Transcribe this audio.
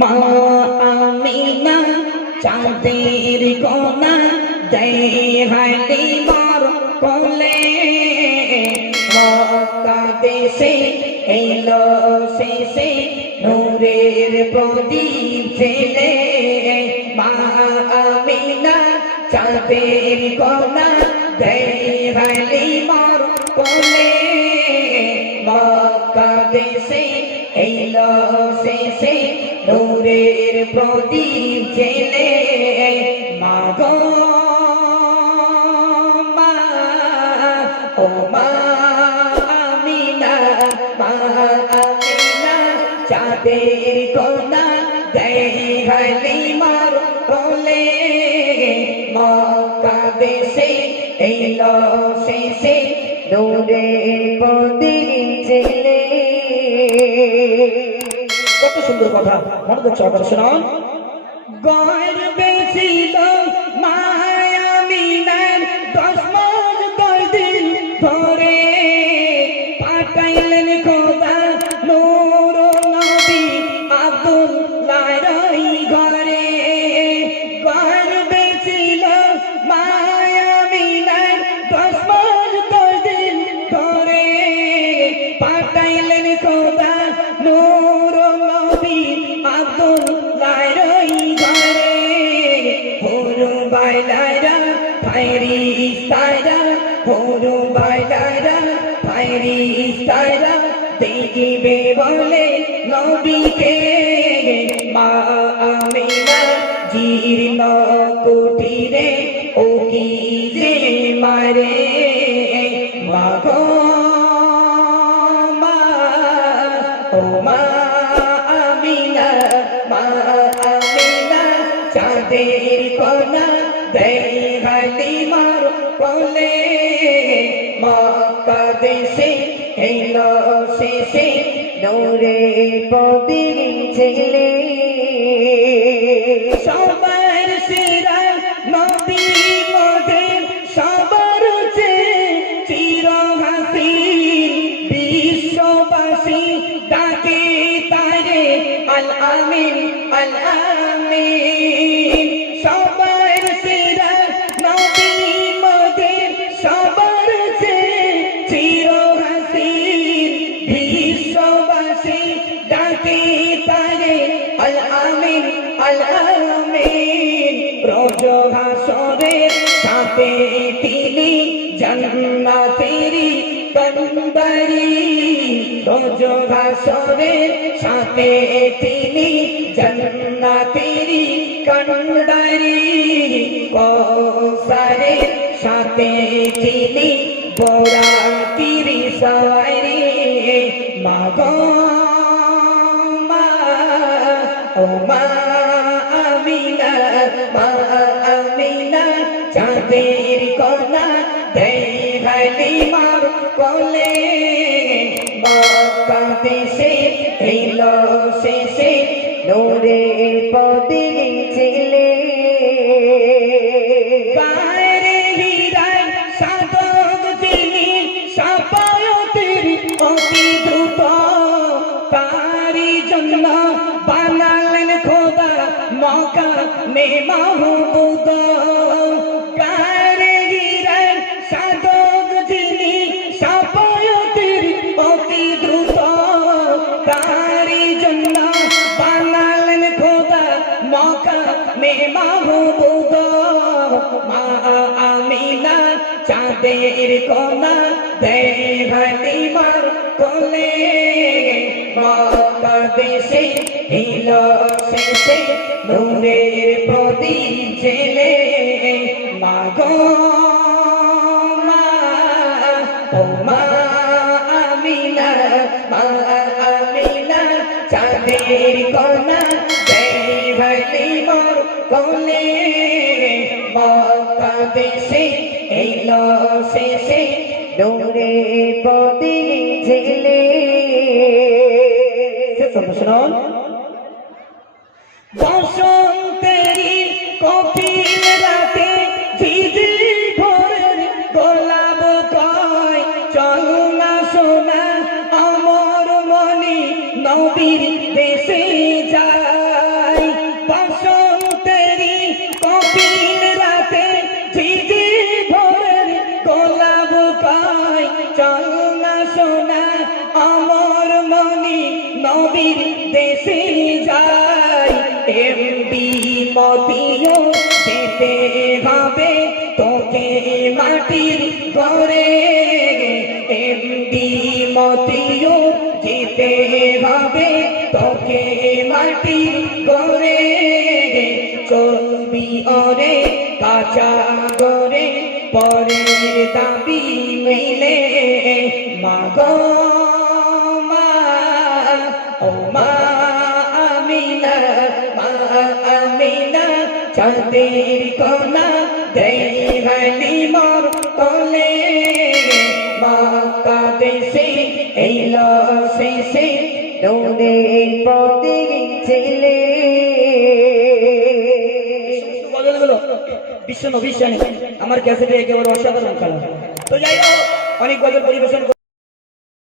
মা আমিনা চাঁদের কোনা দেহালি মার কোলে। মক্কা দেশে এলো শেষে নূরের প্রদীপ ছেলে মা আমিনা চাঁদের কোনা দেহালি মার কোলে। এলো শেষে নূরের প্রদীপ জেলে মাগো ও মা, আমিনা মা, আমিনা, চাঁদের কোনা দেখালি মার কোলে মক্কা দেশে এলো শেষে নূরের প্রদীপ সুন্দর কথা সহকারে শোনান গর্বে ছিল মায়া মিনার দশ মাস দশ দিন ধরে পাঠাইলেন ফাইরি ইস্তাইরা হরু বাইলাইরা ফাইরি ইস্তাইরা দেখিবে বলে নবীকে মা আমিনা, জীর্ণ কুটিরে, ও কি যে মারে? মাগো মা, ও মা আমিনা মা আমিনা, চাঁদের কোনা দেখালি মার কোলে মক্কা দেশে এলো শেষে নূরে প্রদীপ ছেলে। সবার সেরা নবী মোদের সবার চেয়ে চির হাসি বিশ্ববাসী ডাকে তারে, আল আমিন আল আমিন। তারে আল আমিন আল আমিন। রোজ হাসরের সাথে তিনি জন্নাতেরি কন্দরি রোজ হাসরের সাথে তিনি জন্নাতেরি কন্দরি কৌসারের সাথে তিনি বোরা তিরি সারি মাগো ও মা আমিনা মা আমিনা, চাঁদের কোনা দেখালি মার কোলে। মক্কা দেশে এলো শেষে, নূরে প্রদীপ ছেলে। গায়ের হীরায় সাধক তিনি সাপায়তের অতি দ্রুত তারি জন্য মকা মে মাহবুদ গায়ের হীরায় সাধক তিনি সাপায়তের অতি দ্রুত। তারি জন্য বানালেন খোদা মকা মে মাহবুদ মা আমিনা, চাঁদের কোনা দেহালি মার কোলে। দেশে হিল শেষে নূরের প্রদীপ জেলে মাগো মা আমিনা মা আমিনা, চাঁদের কোনা দেহালি মোর কোলে। মক্কা দেশে এলো শেষে ডোরে পদে ঝেলে শুনুন নবীর দেশে যাই এমবি মতিও যেতে হবে, তোকে মাটির ঘরে। এমবি মতিও যেতে হবে, তোকে মাটির ঘরে। চলবি অরে কাঁচা গরে পরে দাবি মিলে। মাগো মা ও মা আমিনা মা আমিনা, চাঁদের কোনা দেখালি মোর কোলে মাকা দেশে এলো শেষে দৌড়ের পথে ছেলে। বিশ্ব নবী আমার ক্যাসেটে একেবারে অসাধারণ খেলা। তো যাই হোক, অনেক গজল পরিবেশন